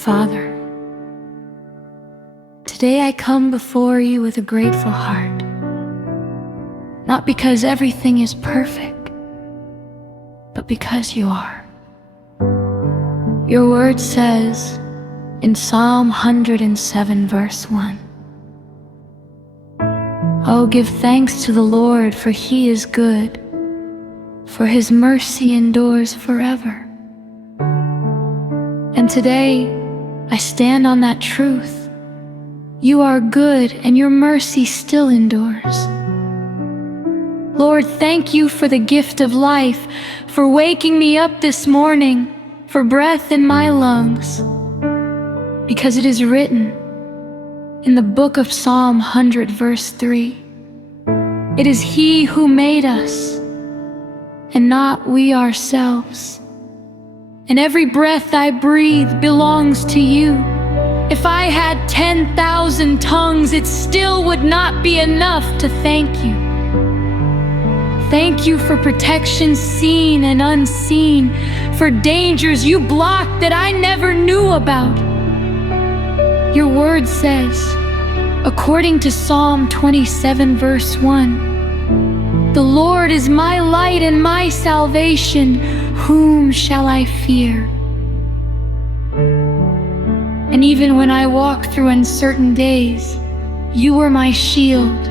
Father, today I come before you with a grateful heart, not because everything is perfect, but because you are. Your word says in Psalm 107 verse 1, "Oh, give thanks to the Lord, for he is good, for his mercy endures forever." And today, I stand on that truth. You are good and your mercy still endures. Lord, thank you for the gift of life, for waking me up this morning, for breath in my lungs. Because it is written in the book of Psalm 100 verse 3, "It is he who made us, and not we ourselves. And every breath I breathe belongs to you. If I had 10,000 tongues, it still would not be enough to thank you. Thank you for protection seen and unseen, for dangers you blocked that I never knew about." Your word says, according to Psalm 27 verse 1, "The Lord is my light and my salvation, whom shall I fear?" And even when I walk through uncertain days, you are my shield.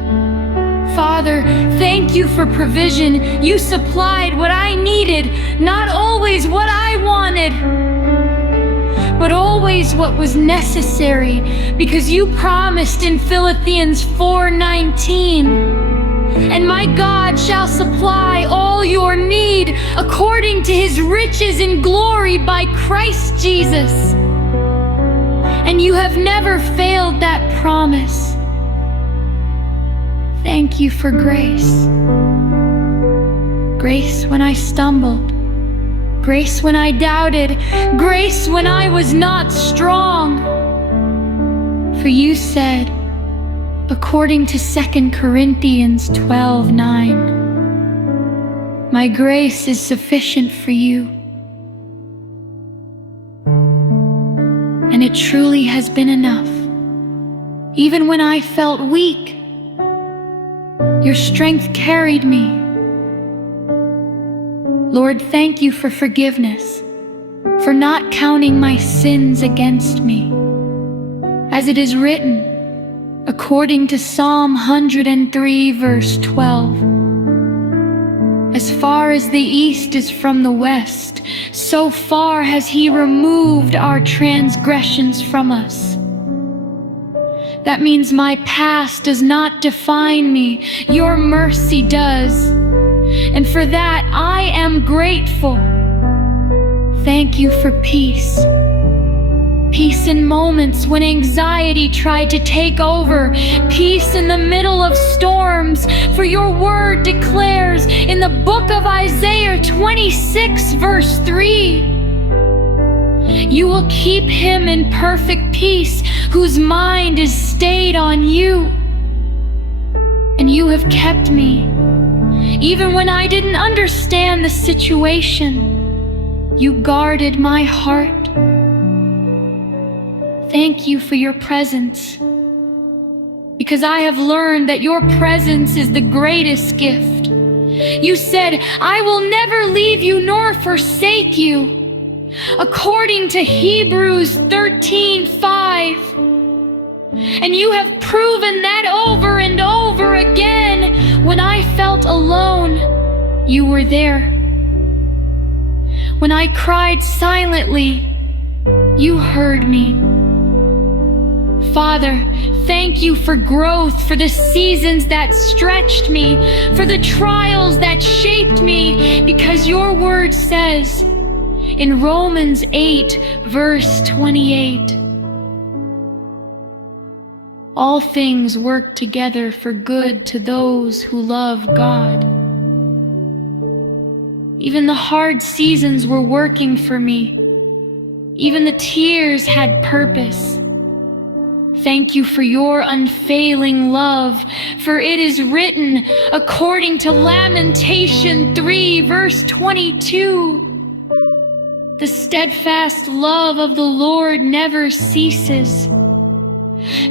Father, thank you for provision. You supplied what I needed, not always what I wanted, but always what was necessary, because you promised in Philippians 4:19, "And my God shall supply all your need according to his riches in glory by Christ Jesus." And you have never failed that promise. Thank you for grace. Grace when I stumbled, grace when I doubted, grace when I was not strong. For you said, according to 2 Corinthians 12:9, "My grace is sufficient for you." And it truly has been enough. Even when I felt weak, your strength carried me. Lord, thank you for forgiveness, for not counting my sins against me. As it is written, according to Psalm 103 verse 12, "As far as the east is from the west, so far has he removed our transgressions from us." That means my past does not define me. Your mercy does. And for that, I am grateful. Thank you for peace. Peace in moments when anxiety tried to take over. Peace in the middle of storms. For your word declares in the book of Isaiah 26 verse 3, "You will keep him in perfect peace, whose mind is stayed on you." And you have kept me. Even when I didn't understand the situation, you guarded my heart. Thank you for your presence, because I have learned that your presence is the greatest gift. You said, "I will never leave you nor forsake you," according to Hebrews 13:5. And you have proven that over and over again. When I felt alone, you were there. When I cried silently, you heard me. Father, thank you for growth, for the seasons that stretched me, for the trials that shaped me, because your word says in Romans 8 verse 28, "All things work together for good to those who love God." Even the hard seasons were working for me. Even the tears had purpose. Thank you for your unfailing love, for it is written, according to Lamentation 3 verse 22, The steadfast love of the Lord never ceases.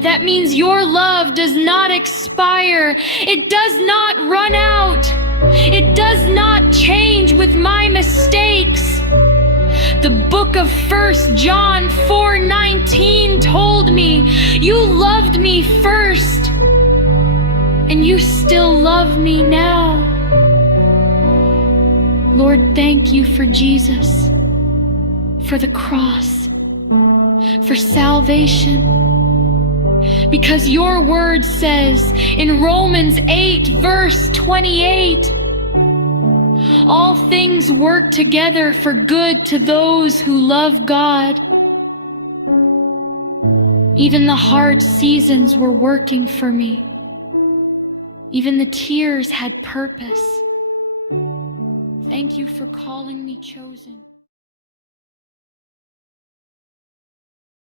That means your love does not expire. It does not run out. It does not change with my mistakes. The book of 1 John 4:19 told me, you loved me first, and you still love me now. Lord, thank you for Jesus, for the cross, for salvation. Because your word says in Romans 8 verse 28, all things work together for good to those who love God. Even the hard seasons were working for me. Even the tears had purpose. Thank you for calling me chosen.